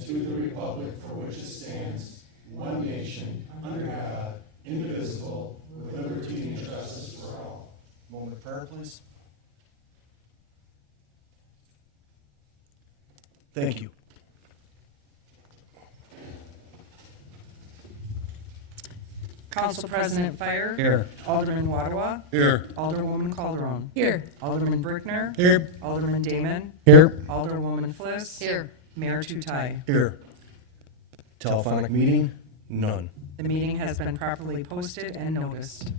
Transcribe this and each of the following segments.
and to the republic for which it stands, one nation, under God, indivisible, with liberty and justice for all. Moment of prayer, please. Thank you. Council President Fire. Here. Alderman Wadawa. Here. Alderwoman Calderon. Here. Alderman Brickner. Here. Alderman Damon. Here. Alderwoman Fliss. Here. Mayor Tutai. Here. Telephonic meeting? None. The meeting has been properly posted and noticed.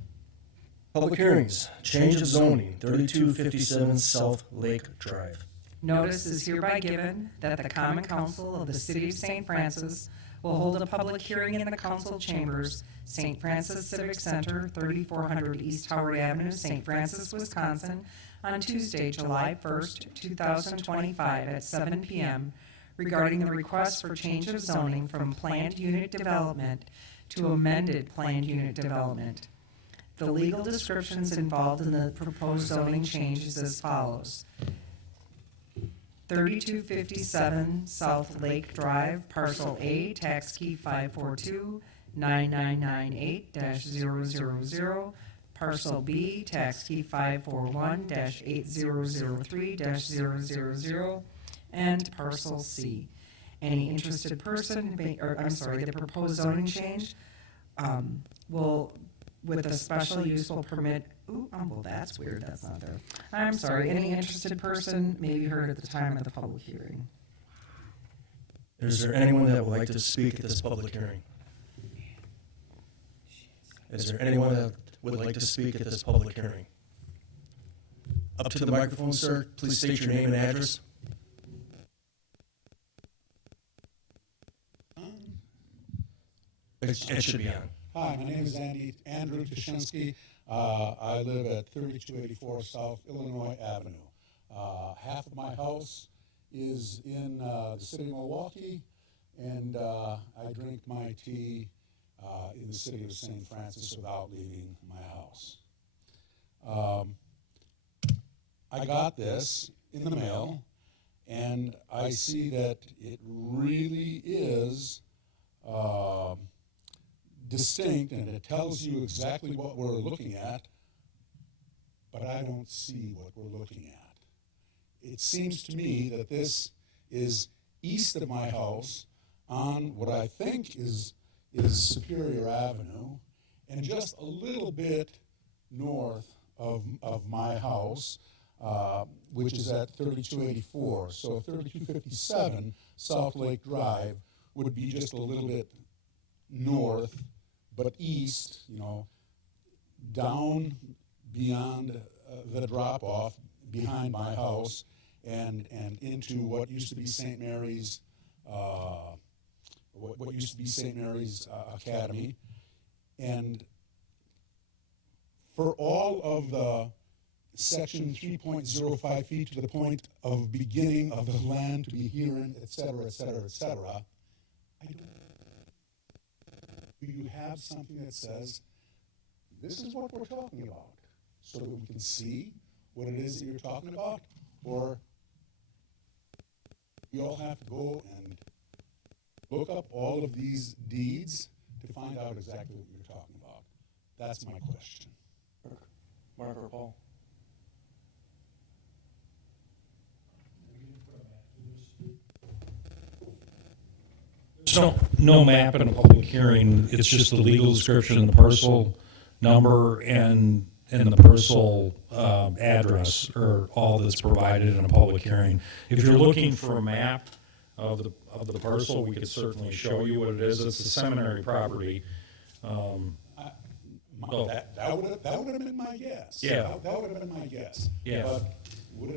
Public hearings. Change of zoning, 3257 South Lake Drive. Notice is hereby given that the Common Council of the City of St. Francis will hold a public hearing in the council chambers, St. Francis Civic Center, 3400 East Howard Avenue, St. Francis, Wisconsin, on Tuesday, July 1st, 2025 at 7 p.m. regarding the request for change of zoning from planned unit development to amended planned unit development. The legal descriptions involved in the proposed zoning change is as follows. 3257 South Lake Drive, Parcel A, Tax Key 542-9998-000, Parcel B, Tax Key 541-8003-000, and Parcel C. Any interested person, the proposed zoning change will, with a special use will permit, well, that's weird, that's not there. I'm sorry, any interested person may be heard at the time of the public hearing. Is there anyone that would like to speak at this public hearing? Is there anyone that would like to speak at this public hearing? Up to the microphone, sir. Please state your name and address. It should be on. Hi, my name is Andrew Tushinsky. I live at 3284 South Illinois Avenue. Half of my house is in the city of Milwaukee, and I drink my tea in the city of St. Francis without leaving my house. I got this in the mail, and I see that it really is distinct, and it tells you exactly what we're looking at, but I don't see what we're looking at. It seems to me that this is east of my house on what I think is Superior Avenue, and just a little bit north of my house, which is at 3284. So 3257 South Lake Drive would be just a little bit north, but east, down beyond the drop-off behind my house and into what used to be St. Mary's, what used to be St. Mary's Academy. And for all of the section 3.05 feet to the point of beginning of the land to be herein, et cetera, et cetera, et cetera, do you have something that says, this is what we're talking about, so that we can see what it is that you're talking about? Or we all have to go and look up all of these deeds to find out exactly what you're talking about? That's my question. Mark or Paul? There's no map in a public hearing. It's just the legal description, the parcel number, and the parcel address are all that's provided in a public hearing. If you're looking for a map of the parcel, we could certainly show you what it is. It's a seminary property. That would have been my guess. Yeah. That would have been my guess. Yeah. But would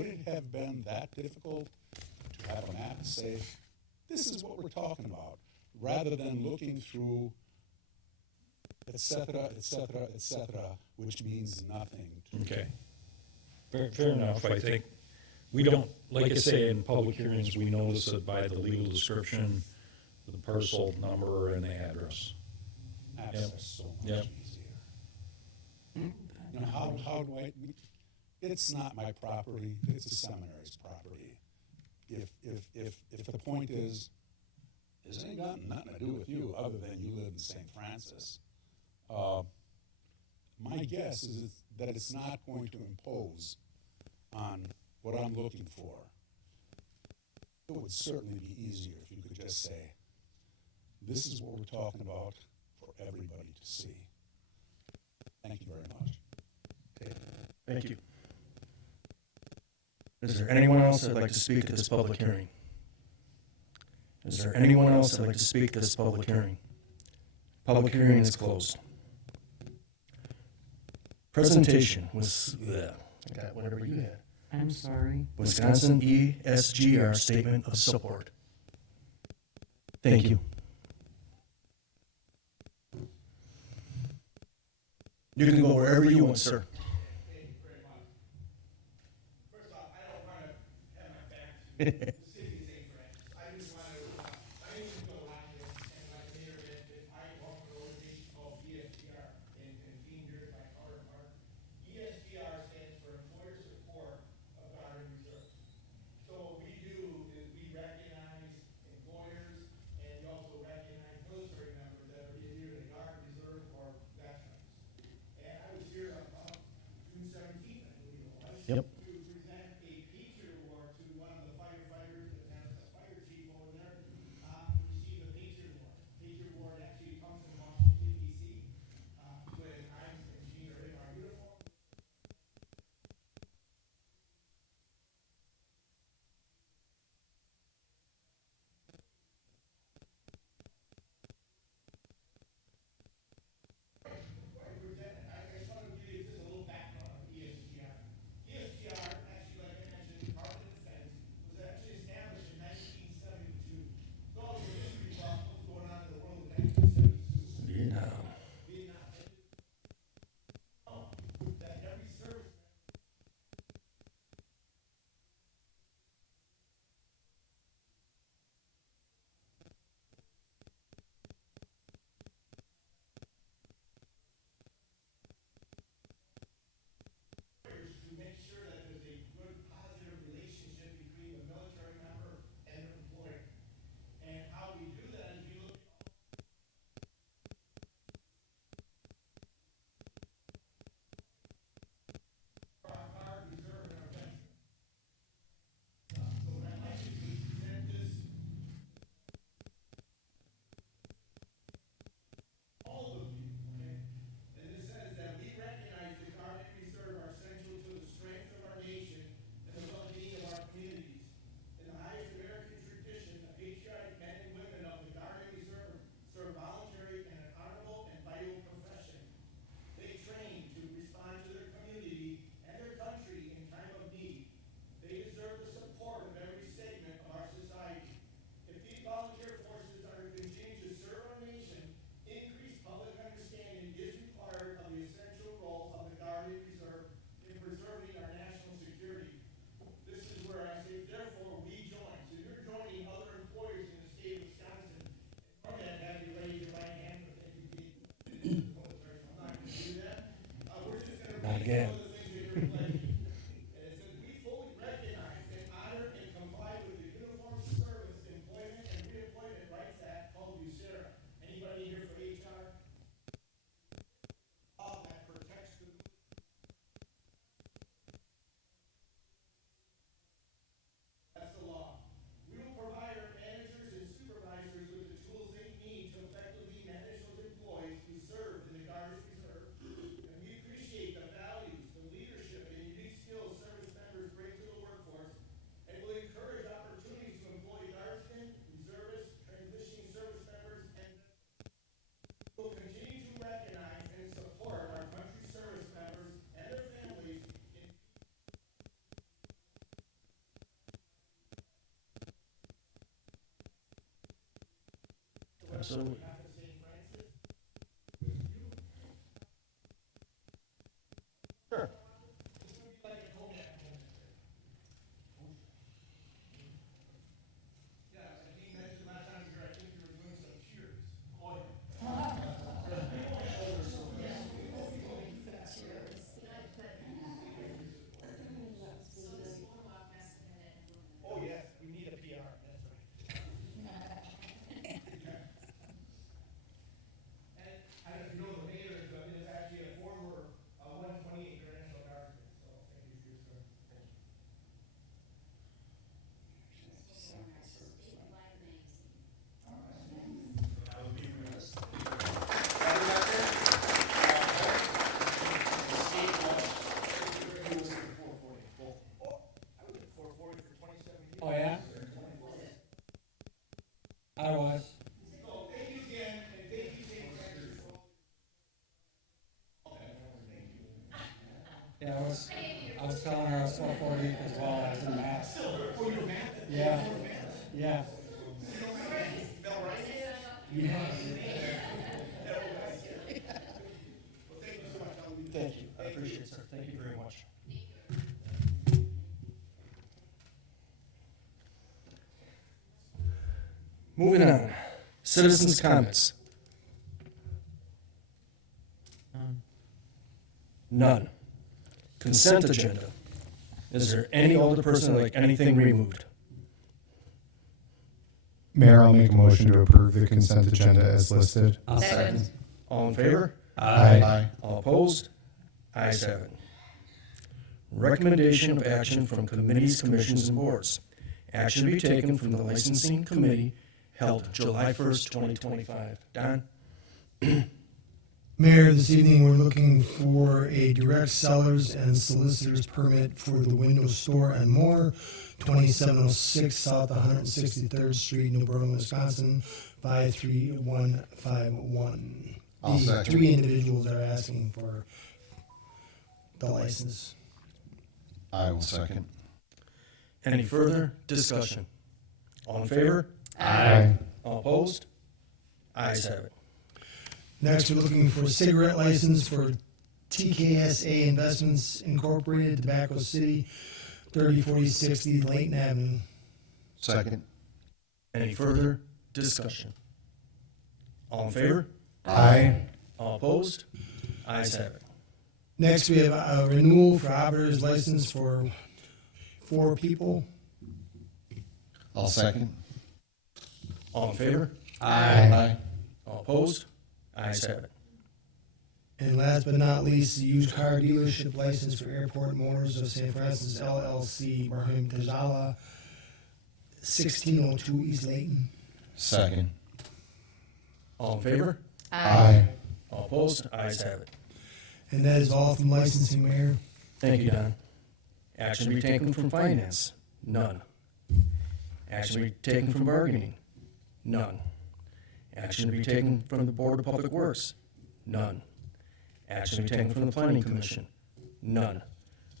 it have been that difficult to have a map and say, this is what we're talking about, rather than looking through, et cetera, et cetera, et cetera, which means nothing to me. Okay. Fair enough. I think we don't, like I say, in public hearings, we notice it by the legal description, the parcel number, and the address. That's so much Yep. easier. How do I, it's not my property, it's the seminary's property. if the point is, this ain't got nothing to do with you other than you live in St. Francis, my guess is that it's not going to impose on what I'm looking for. It would certainly be easier if you could just say, this is what we're talking about for everybody to see. Thank you very much. Thank you. Is there anyone else that'd like to speak at this public hearing? Is there anyone else that'd like to speak to this public hearing? Public hearing is closed. Presentation was, I got whatever you had. I'm sorry. Wisconsin ESGR Statement of Support. Thank you. You can go wherever you want, sir. Thank you very much. First off, I don't want to have my back to the city of St. Francis. I just want to, I need to go on here and like Mayor mentioned, I work for an organization called ESGR and being here is my counterpart. ESGR stands for Employer Support of Guard and Reserve. So what we do is we recognize employers and we also recognize military members that are either in the Guard, Reserve, or veterans. And I was here on June 17th, I believe it was. Yep. To present a Patriot Award to one of the firefighters and has a fire chief over there, who received a Patriot Award. Patriot Award actually comes from Washington DC, when I'm and Gene are in our uniform. I just want to give you just a little background on ESGR. ESGR, actually, like I mentioned, Department of Defense, was actually established in 1972. So all the history about what's going on in the world in 1972. Vietnam. Vietnam. That every service to make sure that there's a good, positive relationship between the military member and their employer. And how we do that is we look at our Guard, Reserve, and our veterans. So what I'd like to do is present this. All of you, okay? And it says that we recognize the Guard and Reserve are essential to the strength of our nation and the well-being of our communities. In the highest American tradition, the patriotic men and women of the Guard and Reserve serve voluntary and an honorable and vital profession. They train to respond to their community and their country in time of need. They deserve the support of every segment of our society. If these volunteer forces are to continue to serve our nation, increased public understanding is required of the essential role of the Guard and Reserve in preserving our national security. This is where I say, therefore, we join. So you're joining other employers in the state of Wisconsin. I'm going to have you raise your right hand, but then you be, I'm not going to do that. We're just going to Not read again. some of the things that you're pledging. And it says, we fully recognize and honor and comply with the Uniformed Service Employment and Reemployment Rights Act called USERRA. Anybody here for HR? Law that protects the That's the law. We will provide our managers and supervisors with the tools they need to effectively manage those employees who serve in the Guard and Reserve. And we appreciate the values, the leadership, and unique skills service members bring to the workforce, and will encourage opportunities to employ guardsmen, reservists, transitioning service members, and will continue to recognize and support our country's service members and their families in Absolutely. behalf of St. Francis. Sure. This would be like a Kodak moment. Yeah, I think mentioned last time you were here, I think you were doing some cheers. Oh, yeah. Oh, yes, we need I was. So thank you again, and thank you, St. Francis. Yeah, I was telling her I was 440 as well as in math. Oh, you're mad? Yeah. Yeah. Yeah. Thank you. I appreciate it, sir. Thank you very much. Moving on. Citizens' comments. None. Consent agenda. Is there any older person that'd like anything removed? Mayor, I'll make a motion to approve the consent agenda as listed. I'll second. All in favor? Aye. All opposed? Ayes have it. Recommendation of action from committees, commissions, and boards. Action to be taken from the licensing committee held July 1st, 2025. Don? Mayor, this evening we're looking for a direct sellers and solicitors permit for the window store and more, 2706 South 163rd Street, New Berlin, Wisconsin, 53151. I'll The second. 3 individuals are asking for the license. I will second. Any further discussion? All in favor? Aye. All opposed? Ayes have it. Next, we're looking for a cigarette license for TKSA Investments Incorporated, Tobacco City, 304060 Layton Avenue. Second. Any further discussion? All in favor? Aye. All opposed? Ayes have it. Next, we have a renewal for operator's license for 4 people. I'll second. All in favor? Aye. All opposed? Ayes have it. And last but not least, the used car dealership license for Airport Motors of St. Francis LLC, Ibrahim Tajala, 1602 East Layton. Second. All in favor? Aye. All opposed? Ayes have it. And that is all from licensing, Mayor. Thank you, Don. Action to be taken from finance? None. Action to be taken from bargaining? None. Action to be taken from the Board of Public Works? None. Action to be taken from the Planning Commission? None.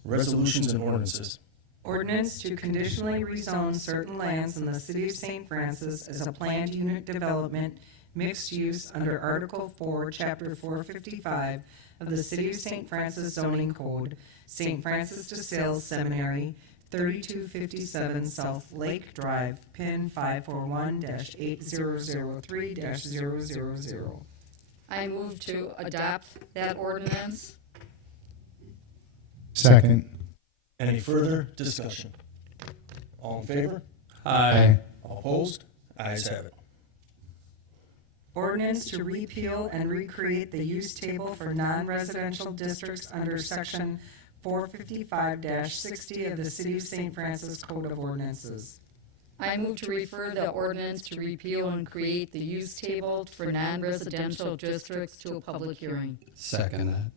Resolutions and ordinances? Ordinance to conditionally rezone certain lands in the city of St. Francis as a planned unit development, mixed use under Article 4, Chapter 455 of the City of St. Francis zoning code, St. Francis de Sales Seminary, 3257 South Lake Drive, PIN 541-8003-000. I move to adopt that ordinance. Second. Any further discussion? All in favor? Aye. All opposed? Ayes have it. Ordinance to repeal and recreate the use table for non-residential districts under Section 455-60 of the City of St. Francis Code of Ordinances. I move to refer the ordinance to repeal and create the use table for non-residential districts to a public hearing. Second that.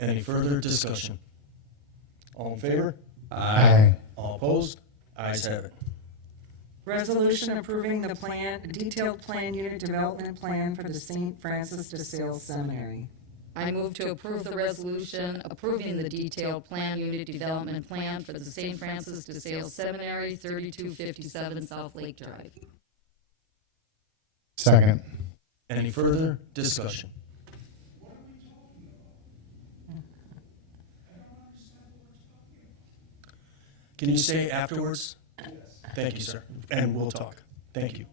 Any further discussion? All in favor? Aye. All opposed? Ayes have it. Resolution approving the detailed plan unit development plan for the St. Francis de Sales Seminary. I move to approve the resolution approving the detailed plan unit development plan for the St. Francis de Sales Seminary, 3257 South Lake Drive. Second. Any further discussion? Can you say afterwards? Thank you, sir. And we'll talk. Thank you.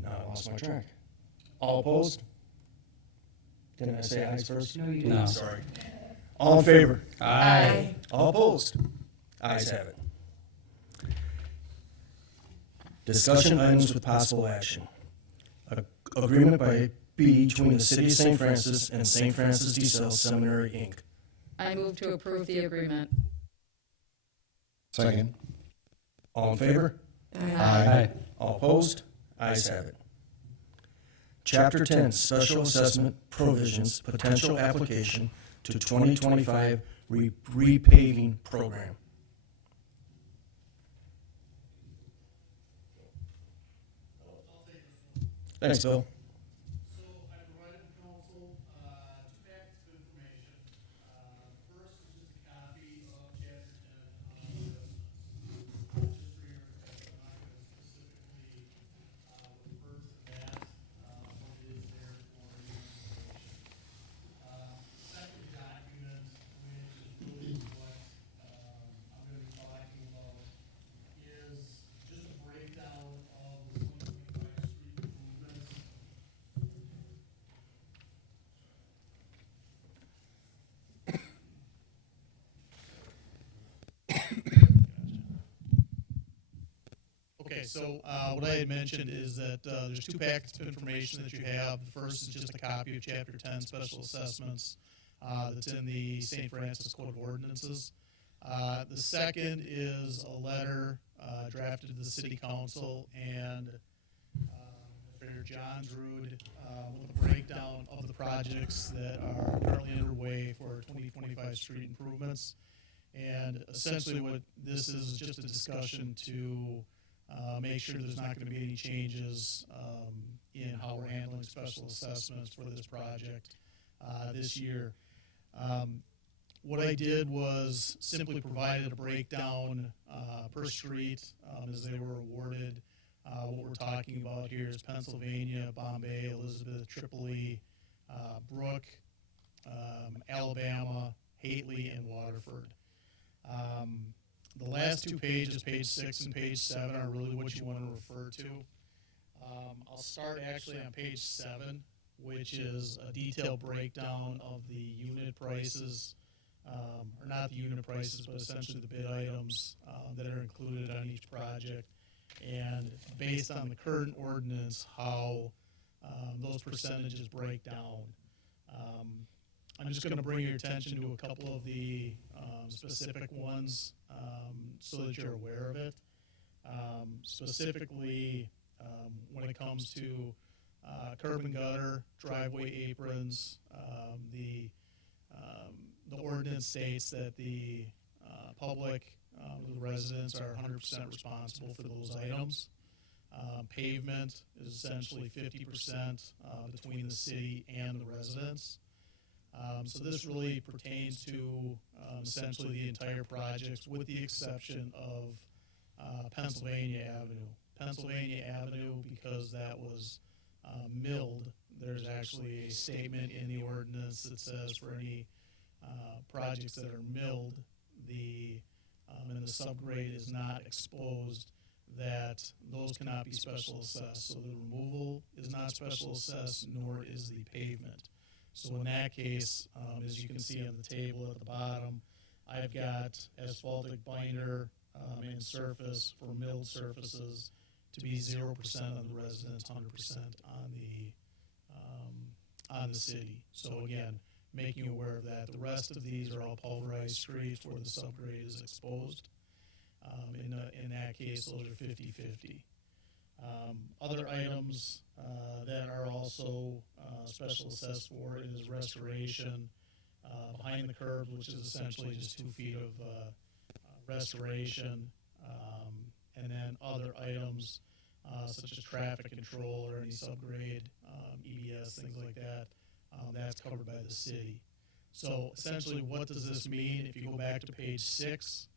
Now I lost my track. All opposed? Didn't I say ayes first? No, you No. didn't. Sorry. All in favor? Aye. All opposed? Ayes have it. Discussion items with possible action. Agreement by B between the City of St. Francis and St. Francis de Sales Seminary, Inc. I move to approve the agreement. Second. All in favor? Aye. All opposed? Ayes have it. Chapter 10, Special Assessment Provisions, Potential Application to 2025 Repaving Program. Thanks, Bill. So I provided the council, two packets of information. First is just a copy of chapter 10 on the just for your information. I'm not gonna specifically, refer to that, what it is there for your information. Second document, which is really what, I'm gonna be talking about, is just a breakdown of the 2025 street improvements. Okay, so what I had mentioned is that there's two packets of information that you have. The first is just a copy of Chapter 10 Special Assessments that's in the St. Francis Code of Ordinances. The second is a letter drafted to the City Council and Administrator John Drood with a breakdown of the projects that are currently underway for 2025 street improvements. And essentially what this is just a discussion to make sure there's not going to be any changes in how we're handling special assessments for this project this year. What I did was simply provided a breakdown per street as they were awarded. What we're talking about here is Pennsylvania, Bombay, Elizabeth, Tripoli, Brook, Alabama, Hately, and Waterford. The last two pages, page 6 and page 7, are really what you want to refer to. I'll start actually on page 7, which is a detailed breakdown of the unit prices, or not the unit prices, but essentially the bid items that are included on each project. And based on the current ordinance, how those percentages break down. I'm just going to bring your attention to a couple of the specific ones so that you're aware of it. Specifically, when it comes to curb and gutter, driveway aprons, the ordinance states that the public, the residents, are 100% responsible for those items. Pavement is essentially 50% between the city and the residents. So this really pertains to essentially the entire project, with the exception of Pennsylvania Avenue. Pennsylvania Avenue, because that was milled, there's actually a statement in the ordinance that says for any projects that are milled, and the subgrade is not exposed, that those cannot be special assessed. So the removal is not special assessed, nor is the pavement. So in that case, as you can see on the table at the bottom, I've got asphaltic binder and surface for milled surfaces to be 0% on the residents, 100% on the city. So again, making you aware of that. The rest of these are all pulverized streets where the subgrade is exposed. In that case, those are 50-50. Other items that are also special assessed for is restoration behind the curb, which is essentially just 2 feet of restoration, and then other items such as traffic control or any subgrade, EBS, things like that. That's covered by the city. So essentially, what does this mean? If you go back to page 6,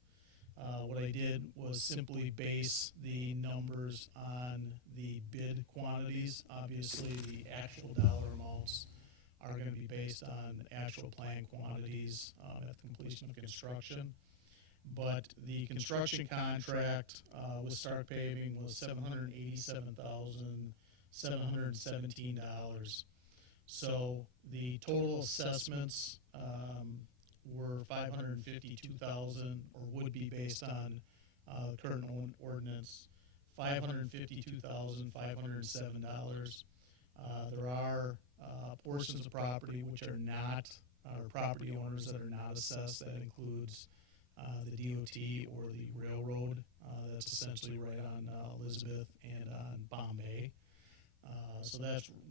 what I did was simply base the numbers on the bid quantities. Obviously, the actual dollar amounts are going to be based on actual planned quantities at the completion of construction. But the construction contract with Stark Paving was $787,717. So the total assessments were $552,000, or would be based on the current ordinance, $552,507. There are portions of property which are not, or property owners that are not assessed. That includes the DOT or the railroad. That's essentially right on Elizabeth and on Bombay. So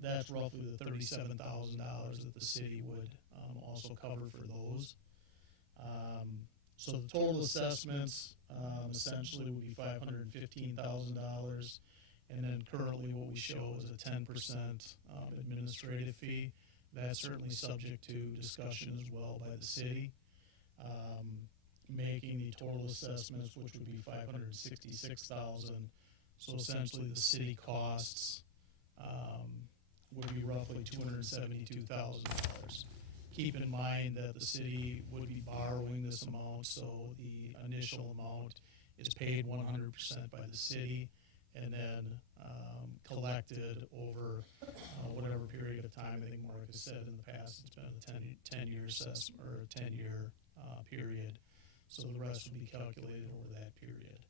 that's roughly the $37,000 that the city would also cover for those. So the total assessments essentially would be $515,000, And then currently what we show is a 10% administrative fee. That's certainly subject to discussion as well by the city. Making the total assessments, which would be $566,000. So essentially the city costs would be roughly $272,000. Keep in mind that the city would be borrowing this amount, so the initial amount is paid 100% by the city, and then collected over whatever period of time. I think Mark has said in the past it's been a 10-year assessment or a 10-year period. So the rest will be calculated over that period.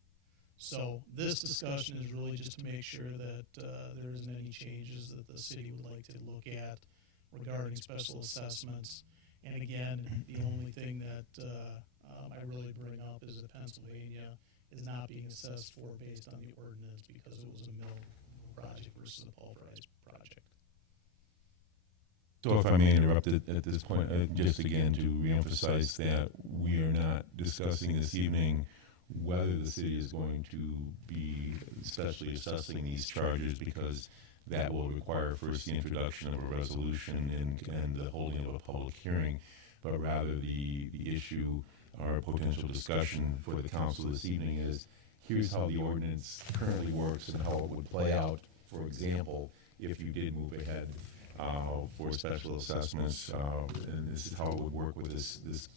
So this discussion is really just to make sure that there isn't any changes that the city would like to look at regarding special assessments. And again, the only thing that I really bring up is that Pennsylvania is not being assessed for based on the ordinance because it was a mill project versus a pulverized project. So if I may interrupt at this point, just again to reemphasize that we are not discussing this evening whether the city is going to be especially assessing these charges, because that will require first the introduction of a resolution and the holding of a public hearing, but rather the issue or potential discussion for the council this evening is, here's how the ordinance currently works and how it would play out, for example, if you did move ahead for special assessments, and this is how it would work with this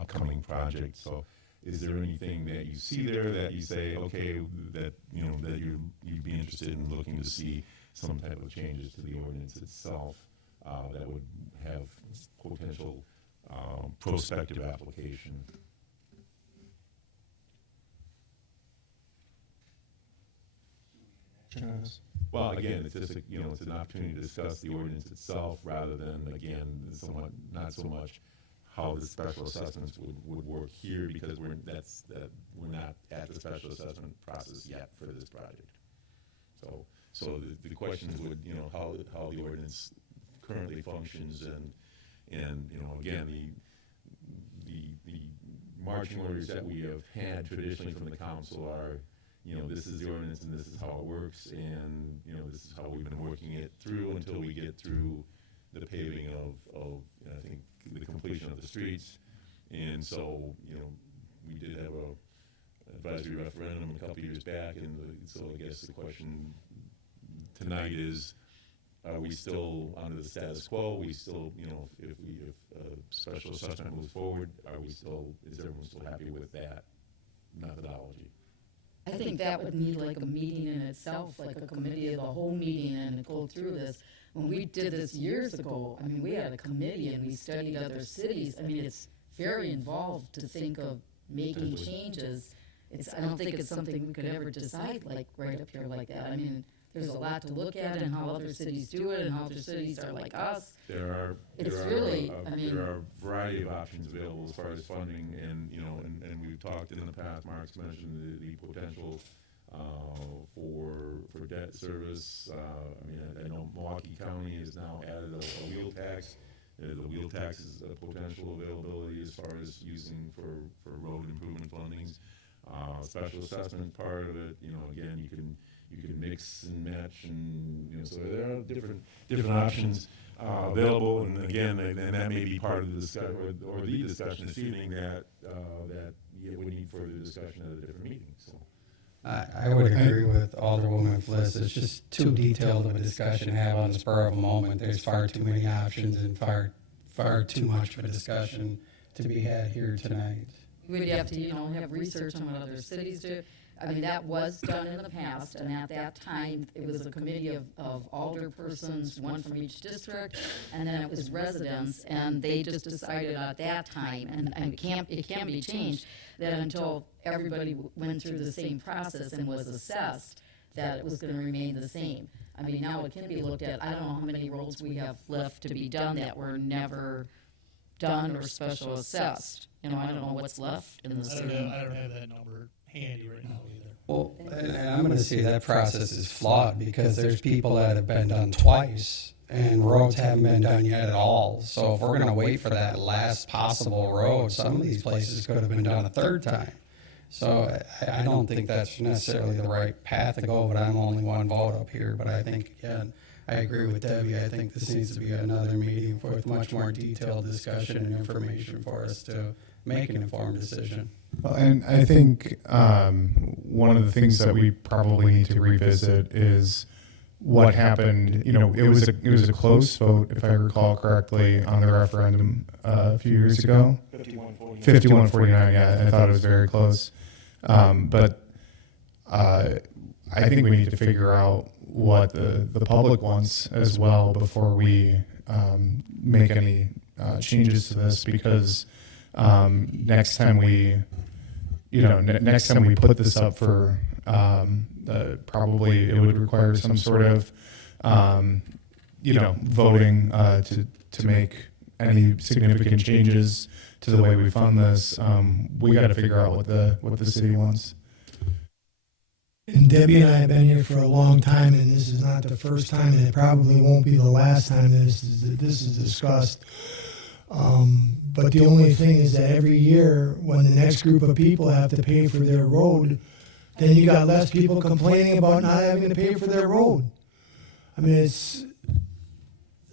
upcoming project. So is there anything that you see there that you say, okay, that that you'd be interested in looking to see some type of changes to the ordinance itself that would have potential prospective application? Well, again, it's just it's an opportunity to discuss the ordinance itself rather than, again, not so much how the special assessments would work here, because we're not at the special assessment process yet for this project. So the questions would, how the ordinance currently functions, and again, the marching orders that we have had traditionally from the council are, this is the ordinance and this is how it works, and this is how we've been working it through until we get through the paving of I think the completion of the streets. And so we did have a advisory referendum a couple years back, and so I guess the question tonight is, are we still under the status quo? We still, if special assessment moves forward, is everyone still happy with that methodology? I think that would need like a meeting in itself, like a committee of the whole meeting, and go through this. When we did this years ago, I mean, we had a committee and we studied other cities. I mean, it's very involved to think of making changes. I don't think it's something we could ever decide like right up here like that. I mean, there's a lot to look at and how other cities do it and how other cities are like us. There are a variety of options available as far as funding, and and we've talked in the past. Mark's mentioned the potential for debt service. I know Milwaukee County has now added a wheel tax. The wheel tax is a potential availability as far as using for road improvement fundings. Special assessment part of it, again, you can mix and match, and so there are different options available. And again, and that may be part of the discussion or the discussion this evening that we need further discussion at a different meeting. So. I would agree with Alderwoman Fliss. It's just too detailed of a discussion to have on the spur of a moment. There's far too many options and far too much of a discussion to be had here tonight. We'd have to, have research on what other cities do. I mean, that was done in the past, and at that time, it was a committee of alderpersons, one from each district, and then it was residents, and they just decided at that time, and it can't be changed, that until everybody went through the same process and was assessed, that it was going to remain the same. I mean, now it can be looked at. I don't know how many roads we have left to be done that were never done or special assessed. I don't know what's left in the city. I don't have that number handy right now either. Well, and I'm going to say that process is flawed because there's people that have been done twice and roads haven't been done yet at all. So if we're going to wait for that last possible road, some of these places could have been done a third time. So I don't think that's necessarily the right path to go, but I'm only one vote up here. But I think, again, I agree with Debbie. I think this needs to be another meeting with much more detailed discussion and information for us to make an informed decision. Well, and I think one of the things that we probably need to revisit is what happened. You know, it was a close vote, if I recall correctly, on the referendum a few years ago. 51-49. Yeah, I thought it was very close. But I think we need to figure out what the public wants as well before we make any changes to this, because next time we put this up for probably it would require some sort of voting to make any significant changes to the way we fund this. We got to figure out what the city wants. And Debbie and I have been here for a long time, and this is not the first time, and it probably won't be the last time this is discussed. But the only thing is that every year, when the next group of people have to pay for their road, then you got less people complaining about not having to pay for their road. I mean,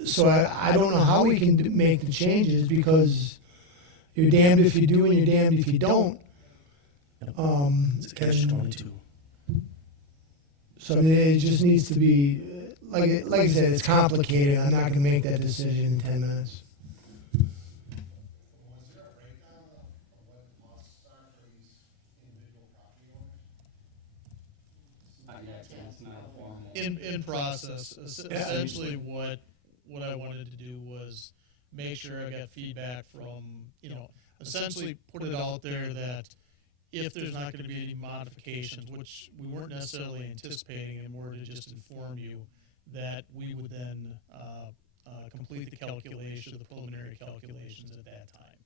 so I don't know how we can make the changes, because you're damned if you do and you're damned if you don't. It's a catch-22. So I mean, it just needs to be, like I said, it's complicated. I'm not going to make that decision in 10 minutes. In process, essentially what I wanted to do was make sure I got feedback from, essentially put it out there that if there's not going to be any modifications, which we weren't necessarily anticipating, and more to just inform you, that we would then complete the calculation, the preliminary calculations at that time.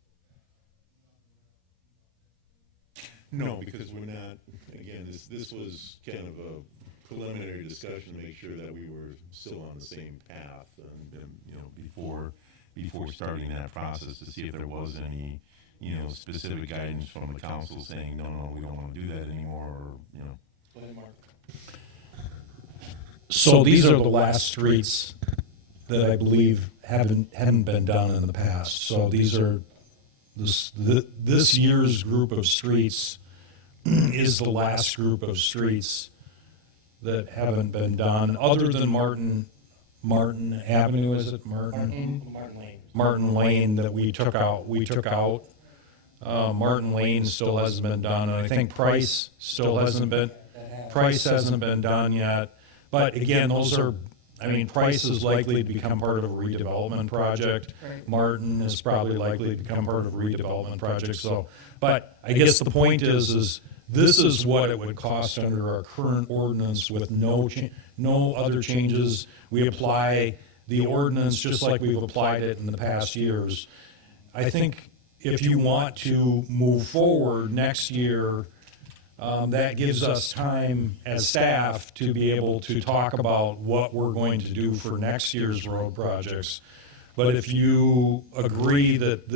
No, because we're not, again, this was kind of a preliminary discussion to make sure that we were still on the same path, and before starting that process, to see if there was any, specific guidance from the council saying, no, we don't want to do that anymore, or, So these are the last streets that I believe hadn't been done in the past. So these are this year's group of streets is the last group of streets that haven't been done, other than Martin Avenue, is it Martin Lane? Martin Lane that we took out. Martin Lane still hasn't been done, and I think Price hasn't been done yet. But again, Price is likely to become part of a redevelopment project. Right. Martin is probably likely to become part of a redevelopment project. So, but I guess the point is this is what it would cost under our current ordinance with no other changes. We apply the ordinance just like we've applied it in the past years. I think if you want to move forward next year, that gives us time as staff to be able to talk about what we're going to do for next year's road projects. But if you agree that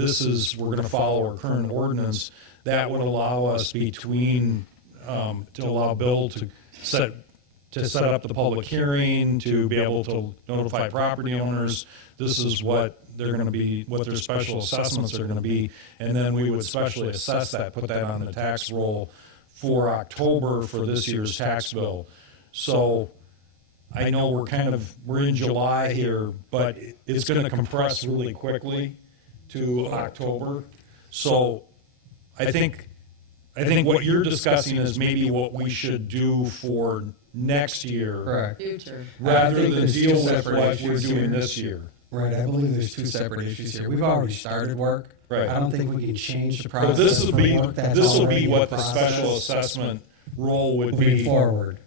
we're going to follow our current ordinance, that would allow us to allow Bill to set up the public hearing, to be able to notify property owners. This is what they're going to be, what their special assessments are going to be, and then we would specially assess that, put that on the tax roll for October for this year's tax bill. So I know we're in July here, but it's going to compress really quickly to October. So I think what you're discussing is maybe what we should do for next year. Correct. Future. Rather than deal with separate what we're issues doing here. this year. Right, I believe there's two separate issues here. We've already started work. Right. I don't think we can change the process. But this will from be, work that's this will already be in what the process special assessment role would moving be forward.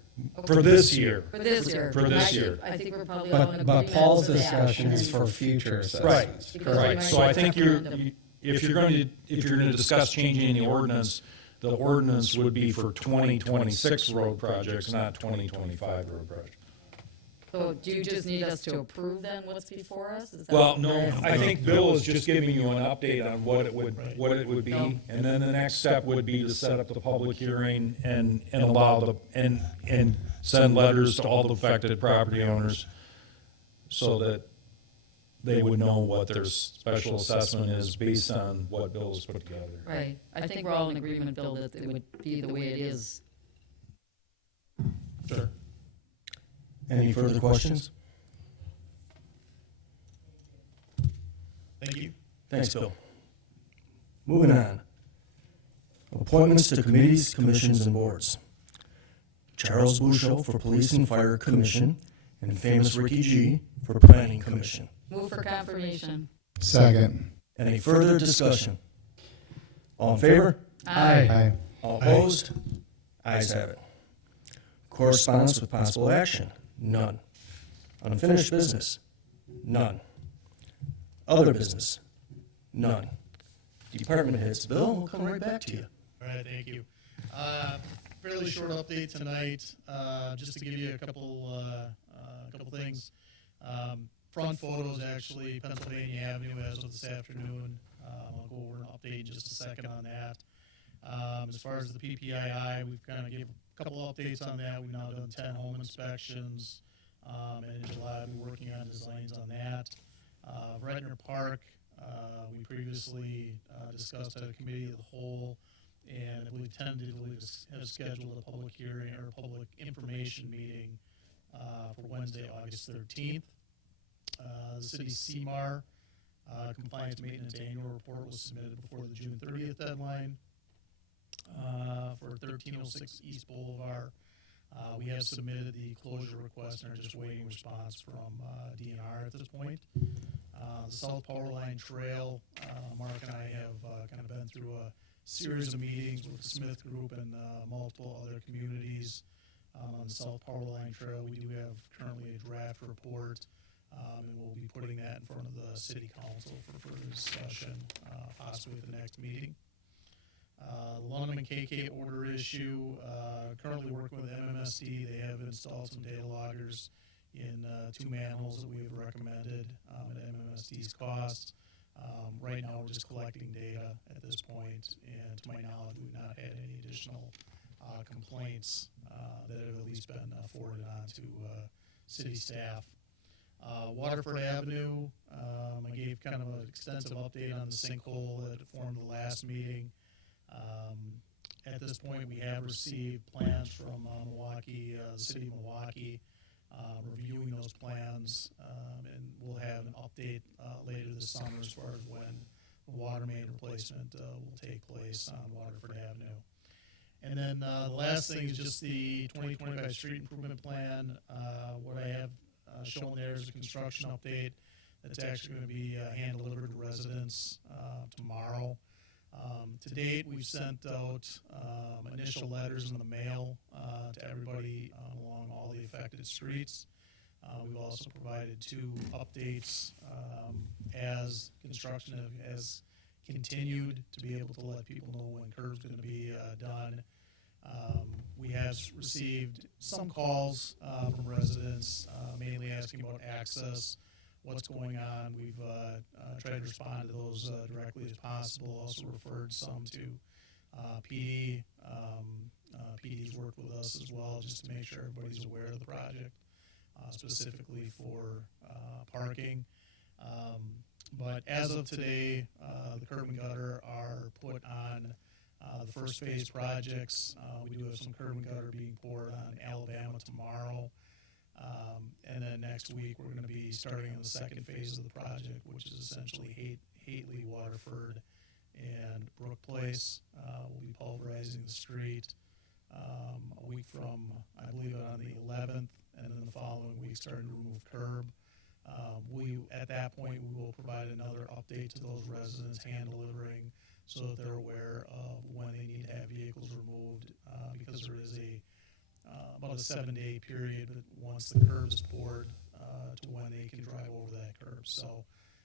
for this year. For this year. For this year. I think we're probably all in But agreement Paul's with that. discussion is for future Right, assessments. Because we right. might So I have think referendum. if you're going to discuss changing the ordinance would be for 2026 road projects, not 2025 road projects. So do you just need us to approve then what's before us? Is that Well, what no, you're asking? I think Bill is just giving you an update on what it would be. No. And then the next step would be to set up the public hearing and allow and send letters to all the affected property owners so that they would know what their special assessment is based on what Bill has put together. Right. I think we're all in agreement, Bill, that it would be the way it is. Sure. Any further questions? Thank you. Thanks, Bill. Moving on. Appointments to committees, commissions, and boards. Charles Bouchot for Police and Fire Commission, and famous Ricky G for Planning Commission. Move for confirmation. Second. Any further discussion? All in favor? Aye. All opposed? Ayes have it. Correspondence with possible action? None. Unfinished business? None. Other business? None. Department heads, Bill, we'll come right back to you. All right, thank you. Fairly short update tonight, just to give you a couple things. Front photos, actually, Pennsylvania Avenue as of this afternoon. I'll go over an update in just a second on that. As far as the PPII, we've kind of gave a couple updates on that. We've now done 10 home inspections, and in July we'll be working on designs on that. Redner Park, we previously discussed at a committee of the whole, and I believe tentatively have scheduled a public hearing or a public information meeting for Wednesday, August 13th. The city's CMAR compliance maintenance annual report was submitted before the June 30th deadline for 1306 East Boulevard. We have submitted the closure request and are just waiting response from DNR at this point. The South Power Line Trail, Mark and I have kind of been through a series of meetings with the Smith Group and multiple other communities on the South Power Line Trail. We do have currently a draft report, and we'll be putting that in front of the City Council for further discussion, possibly at the next meeting. Lunham and KK order issue, currently working with MMSD. They have installed some data loggers in 2 manholes that we have recommended at MMSD's cost. Right now, we're just collecting data at this point, and to my knowledge, we've not had any additional complaints that have at least been forwarded on to city staff. Waterford Avenue, I gave kind of an extensive update on the sinkhole that formed the last meeting. At this point, we have received plans from Milwaukee, the city of Milwaukee, reviewing those plans, and we'll have an update later this summer as far as when the water main replacement will take place on Waterford Avenue. And then the last thing is just the 2025 street improvement plan. What I have shown there is a construction update that's actually going to be hand-delivered to residents tomorrow. To date, we've sent out initial letters in the mail to everybody along all the affected streets. We've also provided 2 updates as construction has continued to be able to let people know when curb's going to be done. We have received some calls from residents, mainly asking about access, what's going on. We've tried to respond to those directly as possible. Also referred some to PD. PD's worked with us as well just to make sure everybody's aware of the project, specifically for parking. But as of today, the curb and gutter are put on the first phase projects. We do have some curb and gutter being poured on Alabama tomorrow. And then next week, we're going to be starting on the second phase of the project, which is essentially Hately, Waterford, and Brook Place. We'll be pulverizing the street a week from, I believe, on the 11th, and then the following week starting to remove curb. At that point, we will provide another update to those residents, hand-delivering, so that they're aware of when they need to have vehicles removed, because there is about a 7-day period once the curb is poured to when they can drive over that curb. So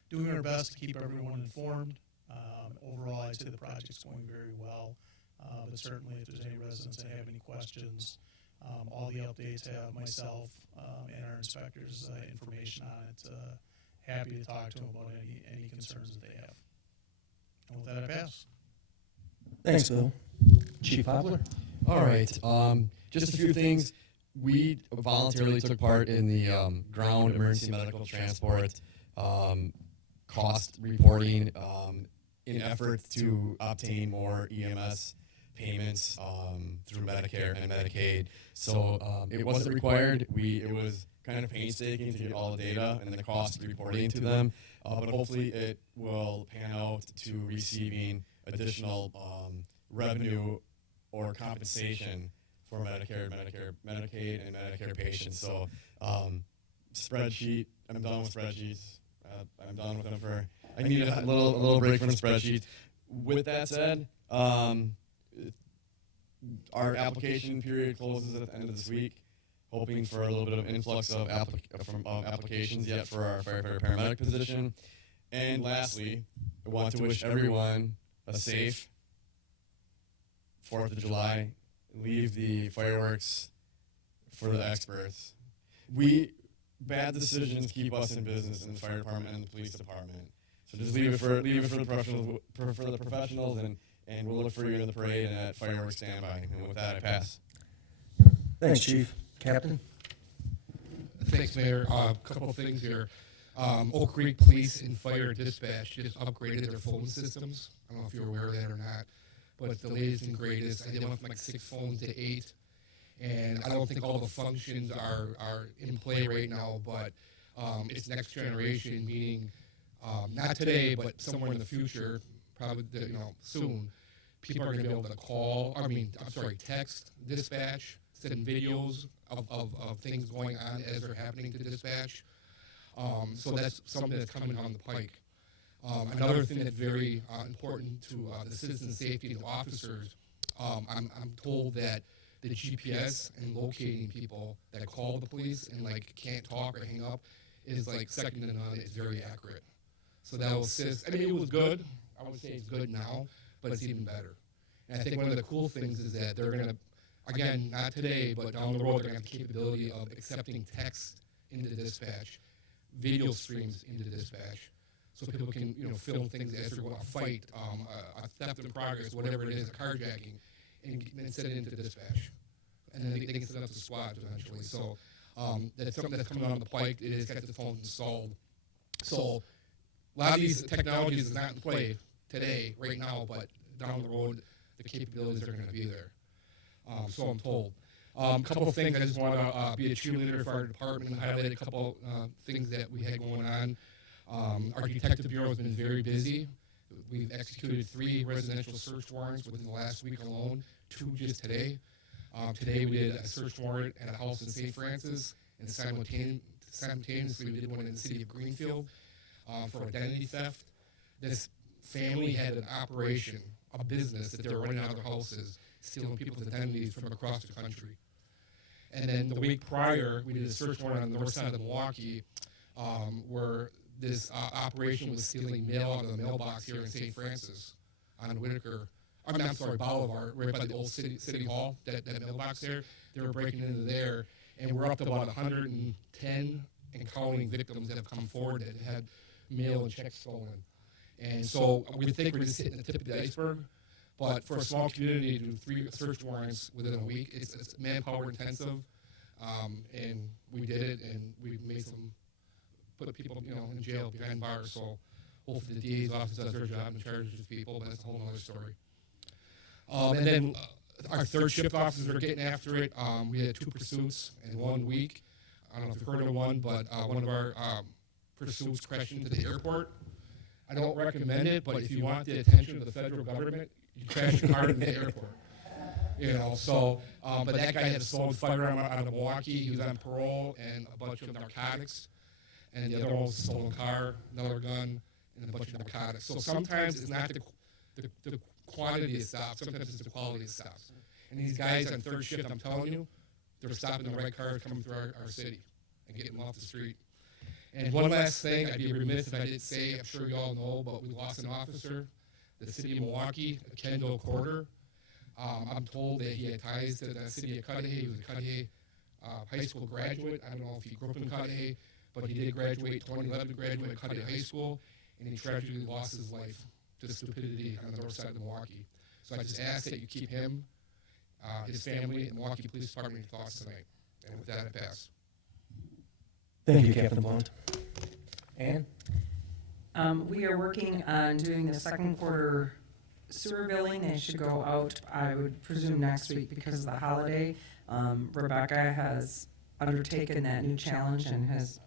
doing our best to keep everyone informed. Overall, I'd say the project's going very well, but certainly if there's any residents that have any questions, All the updates have myself and our inspectors' information on it. Happy to talk to them about any concerns that they have. And with that, I pass. Thanks, Bill. Chief Poplar? All right. Just a few things. We voluntarily took part in the ground emergency medical transport cost reporting in effort to obtain more EMS payments through Medicare and Medicaid. So it wasn't required. It was kind of painstaking to get all the data and the cost reporting to them, but hopefully it will pan out to receiving additional revenue or compensation for Medicare, Medicaid, and Medicare patients. So spreadsheet, I'm done with spreadsheets. I'm done with them for, I need a little break from spreadsheets. With that said, our application period closes at the end of this week, hoping for a little bit of influx of applications yet for our firefighter paramedic position. And lastly, I want to wish everyone a safe 4th of July. Leave the fireworks for the experts. Bad decisions keep us in business in the fire department and the police department. So just leave it for the professionals, and we'll look for you in the parade and at fireworks standby. And with that, I pass. Thanks, Chief. Captain? Thanks, Mayor. A couple of things here. Oak Creek Police and Fire Dispatch just upgraded their phone systems. I don't know if you're aware of that or not, but the latest and greatest. I went from like 6 phones to 8, and I don't think all the functions are in play right now, but it's next generation, meaning not today, but somewhere in the future, probably soon, people are going to be able to text dispatch, send videos of things going on as they're happening to dispatch. So that's something that's coming on the pike. Another thing that's very important to the citizen safety of officers, I'm told that the GPS and locating people that call the police and can't talk or hang up is second to none. It's very accurate. So that will assist. I mean, it was good. I would say it's good now, but it's even better. And I think one of the cool things is that they're going to, again, not today, but down the road, they're going to have the capability of accepting text into the dispatch, video streams into the dispatch, so people can film things as they're going to fight, a theft in progress, whatever it is, a carjacking, and send it into the dispatch. And then they can send up the squads eventually. So that's something that's coming on the pike. It has got the phones installed. So a lot of these technologies is not in play today, right now, but down the road, the capabilities are going to be there. So I'm told. A couple of things I just want to be a cheerleader for our department and highlight a couple things that we had going on. Our detective bureau has been very busy. We've executed 3 residential search warrants within the last week alone, 2 just today. Today we did a search warrant at a house in St. Francis, and simultaneously we did one in the city of Greenfield for identity theft. This family had an operation, a business that they were running out of their houses, stealing people's identities from across the country. And then the week prior, we did a search warrant on the north side of Milwaukee, where this operation was stealing mail out of the mailbox here in St. Francis on Boulevard, right by the old city hall, that mailbox there. They were breaking into there, and we're up to about 110 and counting victims that have come forward that had mail and checks stolen. And so we think we're just hitting the tip of the iceberg. But for a small community to do 3 search warrants within a week, it's manpower intensive, and we did it, and we made put people, in jail behind bars. So hopefully the DA's office does their job and charges these people, but that's a whole other story. And then our third shift officers are getting after it. We had 2 pursuits in 1 week. I don't know if you've heard of one, but one of our pursuits crashed into the airport. I don't recommend it, but if you want the attention of the federal government, you crash your car in the airport. But that guy had a stolen firearm out of Milwaukee. He was on parole and a bunch of narcotics. And the other one was a stolen car, another gun, and a bunch of narcotics. So sometimes it's not the quantity of stops, sometimes it's the quality of stops. And these guys on third shift, I'm telling you, they're stopping the right cars coming through our city and getting them off the street. And one last thing, I'd be remiss if I didn't say, I'm sure you all know, but we lost an officer, the city of Milwaukee, Kendall Corder. I'm told that he had ties to the city of Cudahy. He was a Cudahy high school graduate. I don't know if he grew up in Cudahy, but he did graduate, 2011 graduate at Cudahy High School, and he tragically lost his life to stupidity on the north side of Milwaukee. So I just ask that you keep him, his family, and Milwaukee Police Department in your thoughts tonight. And with that, I pass. Thank you, Captain Blunt. Ann? We are working on doing the second quarter sewer billing. They should go out, I would presume, next week because of the holiday. Rebecca has undertaken that new challenge and has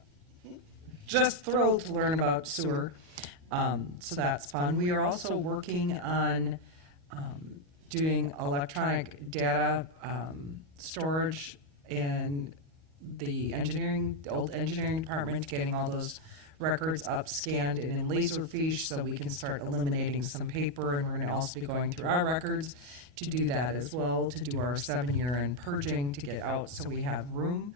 just thrilled to learn about sewer. So that's fun. We are also working on doing electronic data storage in the old engineering department, getting all those records up, scanned, and in Laserfiche so we can start eliminating some paper, and we're going to also be going through our records to do that as well, to do our 7-year and purging to get out so we have room.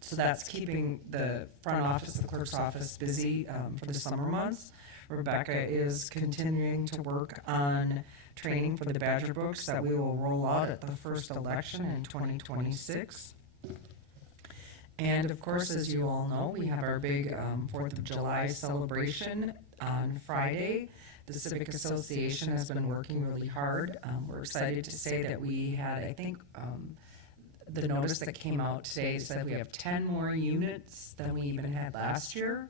So that's keeping the front office, the clerk's office busy for the summer months. Rebecca is continuing to work on training for the Badger books that we will roll out at the first election in 2026. And of course, as you all know, we have our big 4th of July celebration on Friday. The Civic Association has been working really hard. We're excited to say that we had, I think, the notice that came out today said we have 10 more units than we even had last year.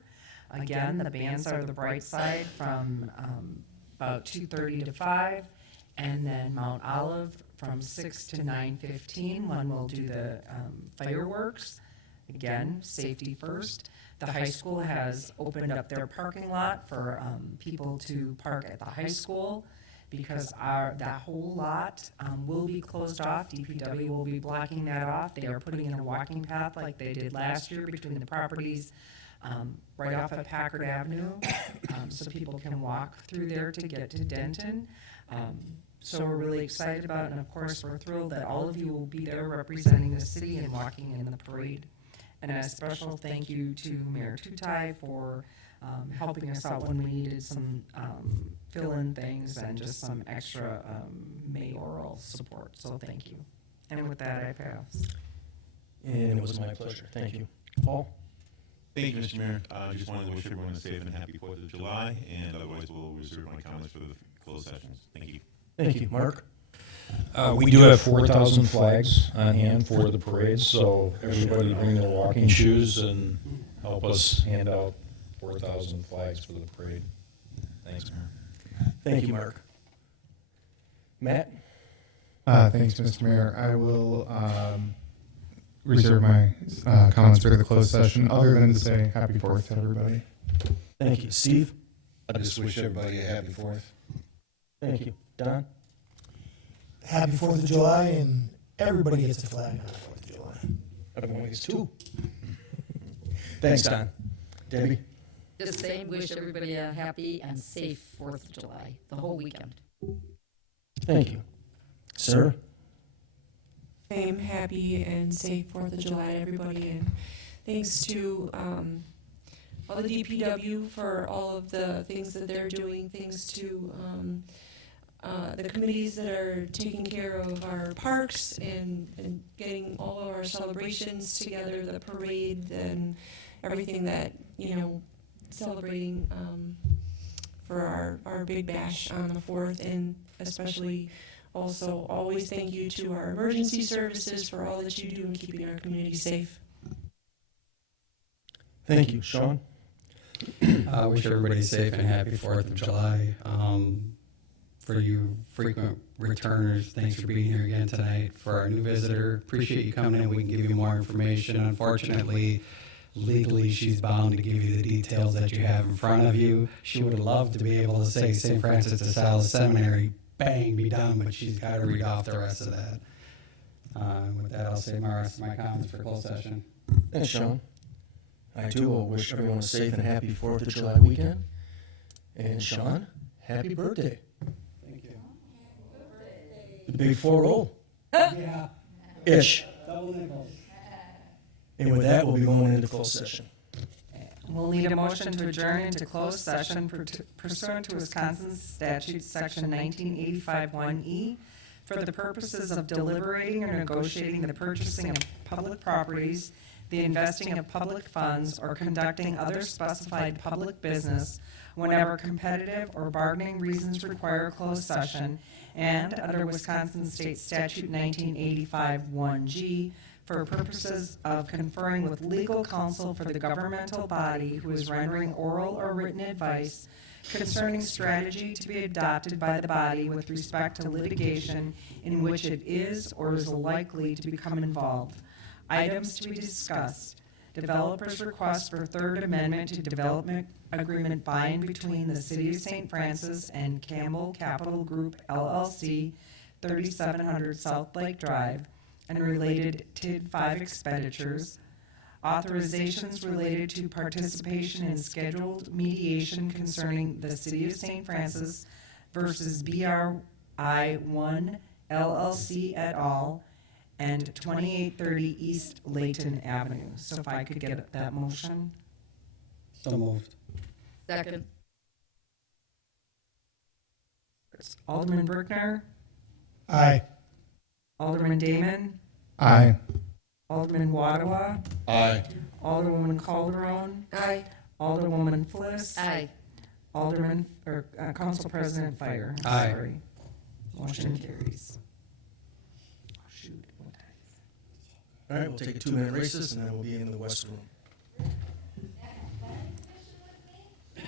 Again, the bands are the Bright Side from about 2:30 to 5, and then Mount Olive from 6 to 9:15. One will do the fireworks. Again, safety first. The high school has opened up their parking lot for people to park at the high school because that whole lot will be closed off. DPW will be blocking that off. They are putting in a walking path like they did last year between the properties right off of Packard Avenue so people can walk through there to get to Denton. So we're really excited about it, and of course we're thrilled that all of you will be there representing the city and walking in the parade. And a special thank you to Mayor Tutai for helping us out when we needed some fill-in things and just some extra mayoral support. So thank you. And with that, I pass. And it was my pleasure. Thank you. Paul? Thank you, Mr. Mayor. I just wanted to wish everyone a safe and happy 4th of July, and otherwise we'll reserve my comments for the closed sessions. Thank you. Thank you. Mark? We do have 4,000 flags on hand for the parade, so everybody bring their walking shoes and help us hand out 4,000 flags for the parade. Thanks, Mayor. Thank you, Mark. Matt? Thanks, Mr. Mayor. I will reserve my comments for the closed session, other than to say happy 4th to everybody. Thank you. Steve? I just wish everybody a happy 4th. Thank you. Don? Happy 4th of July, and everybody gets a flag on the 4th of July. Everyone gets 2. Thanks, Don. Debbie? The same, wish everybody a happy and safe 4th of July, the whole weekend. Thank you. Sarah? Same, happy and safe 4th of July, everybody, and thanks to all the DPW for all of the things that they're doing, thanks to the committees that are taking care of our parks and getting all of our celebrations together, the parade and everything that, celebrating for our big bash on the 4th, and especially also always thank you to our emergency services for all that you do in keeping our community safe. Thank you. Sean? I wish everybody safe and happy 4th of July. For you frequent returners, thanks for being here again tonight. For our new visitor, appreciate you coming in. We can give you more information. Unfortunately, legally, she's bound to give you the details that you have in front of you. She would have loved to be able to say St. Francis de Sales Seminary, bang, be done, but she's got to read off the rest of that. With that, I'll save my rest of my comments for closed session. Thanks, Sean. I too will wish everyone a safe and happy 4th of July weekend. And Sean, happy birthday. Thank you. The big 4-0. Yeah. Ish. Double nickels. And with that, we'll be going into closed session. We'll need a motion to adjourn into closed session pursuant to Wisconsin statute section 1985 1E for the purposes of deliberating or negotiating the purchasing of public properties, the investing of public funds, or conducting other specified public business whenever competitive or bargaining reasons require a closed session, and under Wisconsin State Statute 1985 1G, for purposes of conferring with legal counsel for the governmental body who is rendering oral or written advice concerning strategy to be adopted by the body with respect to litigation in which it is or is likely to become involved. Items to be discussed: developer's request for third amendment to development agreement by and between the City of St. Francis and Campbell Capital Group LLC, 3700 South Lake Drive, and related TID 5 expenditures. Authorizations related to participation in scheduled mediation concerning the City of St. Francis versus BRI 1 LLC et al. And 2830 East Layton Avenue. So if I could get that motion? So moved. Second. Alderman Berkner? Aye. Alderman Damon? Aye. Alderman Wadawa? Aye. Alderwoman Calderon? Aye. Alderwoman Fliss? Aye. Alderman, or Council President Fire? Aye. Sorry. Motion carries. Oh, shoot. All right, we'll take a 2-minute recess, and then we'll be in the West Room.